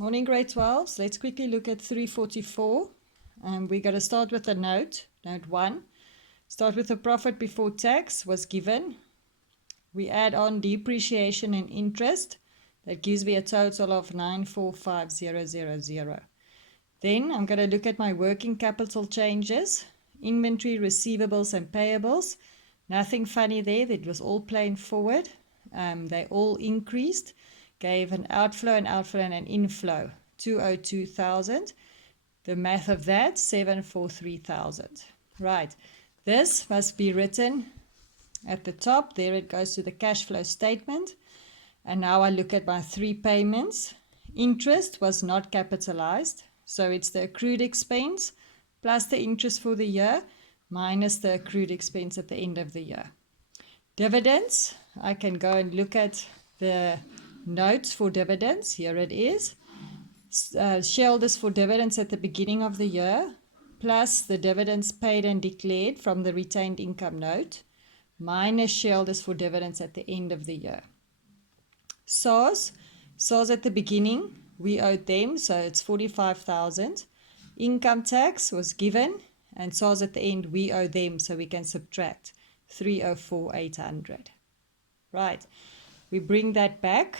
Morning grade 12s. Let's quickly look at 344. We're going to start with a note 1. Start with the profit before tax was given. We add on depreciation and interest. That gives me a total of 945000. Then I'm going to look at my working capital changes. Inventory, receivables and payables. Nothing funny there. That was all plain forward. They all increased. Gave an outflow and an inflow, 202,000. The math of that, 743,000. Right, this must be written at the top. There it goes to the cash flow statement. And now I look at my 3 payments. Interest was not capitalized, so it's the accrued expense plus the interest for the year minus the accrued expense at the end of the year. Dividends, I can go and look at the notes for dividends. Here it is. Shareholders for dividends at the beginning of the year, plus the dividends paid and declared from the retained income note, minus shareholders for dividends at the end of the year. SARS at the beginning, we owed them, so it's 45,000. Income tax was given, and SARS at the end, we owe them, so we can subtract 304,800. Right, we bring that back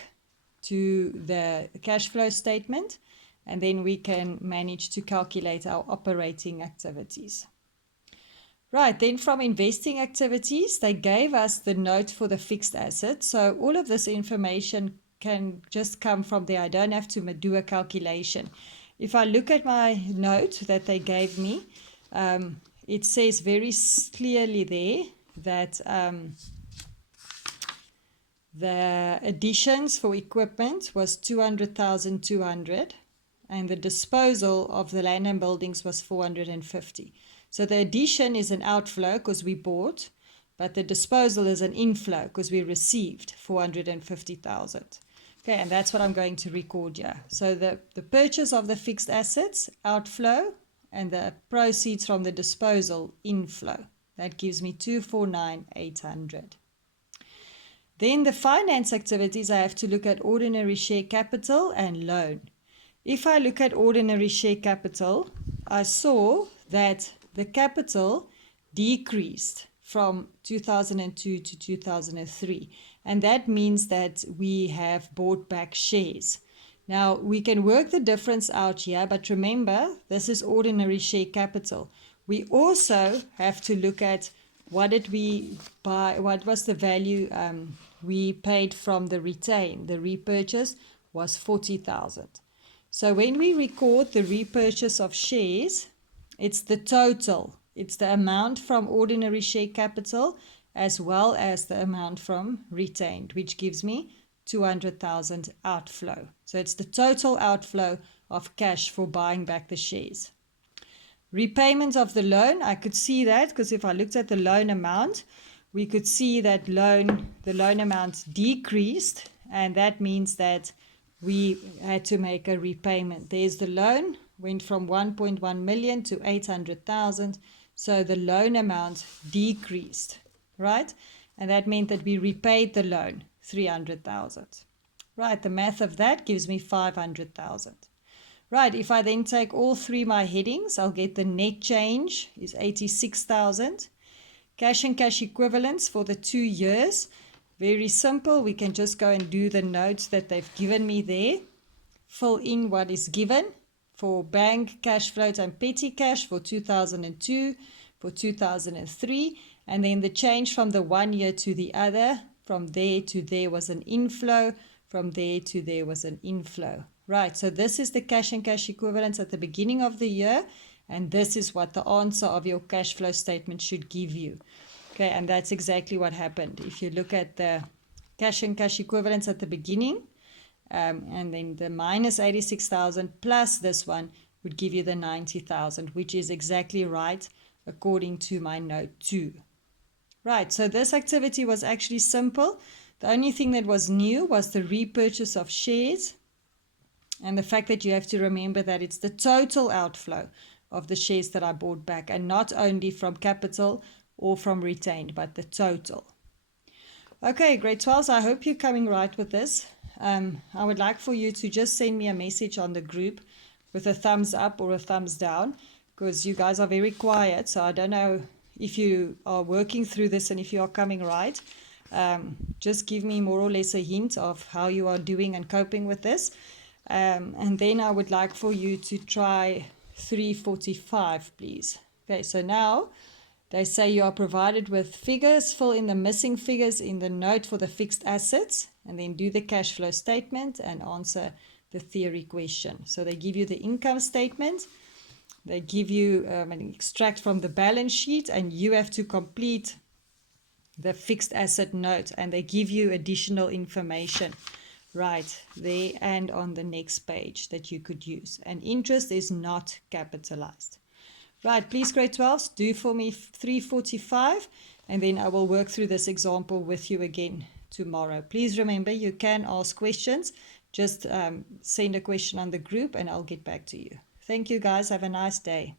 to the cash flow statement, and then we can manage to calculate our operating activities. Right, then from investing activities, they gave us the note for the fixed asset. So all of this information can just come from there. I don't have to do a calculation. If I look at my note that they gave me, it says very clearly there that the additions for equipment was 200,200, and the disposal of the land and buildings was 450. So the addition is an outflow because we bought, but the disposal is an inflow because we received 450,000. Okay, and that's what I'm going to record here. So the purchase of the fixed assets, outflow, and the proceeds from the disposal, inflow. That gives me 249,800. Then the finance activities, I have to look at ordinary share capital and loan. If I look at ordinary share capital, I saw that the capital decreased from 2002 to 2003. And that means that we have bought back shares. Now, we can work the difference out here, but remember, this is ordinary share capital. We also have to look at what did we buy, what was the value we paid from the retain. The repurchase was 40,000. So when we record the repurchase of shares, it's the total. It's the amount from ordinary share capital as well as the amount from retained, which gives me 200,000 outflow. So it's the total outflow of cash for buying back the shares. Repayment of the loan, I could see that because if I looked at the loan amount, we could see that the loan amount decreased, and that means that we had to make a repayment. There's the loan, went from 1.1 million to 800,000, so the loan amount decreased, right? And that meant that we repaid the loan, 300,000. Right, the math of that gives me 500,000. Right, if I then take all 3 my headings, I'll get the net change is 86,000. Cash and cash equivalents for the 2 years. Very simple. We can just go and do the notes that they've given me there. Fill in what is given for bank, cash float and petty cash for 2002, for 2003. And then the change from the 1 year to the other, from there to there was an inflow, from there to there was an inflow. Right, so this is the cash and cash equivalents at the beginning of the year, and this is what the answer of your cash flow statement should give you. Okay, and that's exactly what happened. If you look at the cash and cash equivalents at the beginning, and then the minus 86,000 plus this one would give you the 90,000, which is exactly right according to my note 2. Right, so this activity was actually simple. The only thing that was new was the repurchase of shares. And the fact that you have to remember that it's the total outflow of the shares that I bought back, and not only from capital or from retained, but the total. Okay, grade 12s, I hope you're coming right with this. I would like for you to just send me a message on the group with a thumbs up or a thumbs down, because you guys are very quiet, so I don't know if you are working through this and if you are coming right. Just give me more or less a hint of how you are doing and coping with this. And then I would like for you to try 345, please. Okay, so now they say you are provided with figures. Fill in the missing figures in the note for the fixed assets, and then do the cash flow statement and answer the theory question. So they give you the income statement, they give you an extract from the balance sheet, and you have to complete the fixed asset note, and they give you additional information right there and on the next page that you could use. And interest is not capitalized. Right, please grade 12s, do for me 345, and then I will work through this example with you again tomorrow. Please remember, you can ask questions. Just send a question on the group and I'll get back to you. Thank you guys. Have a nice day.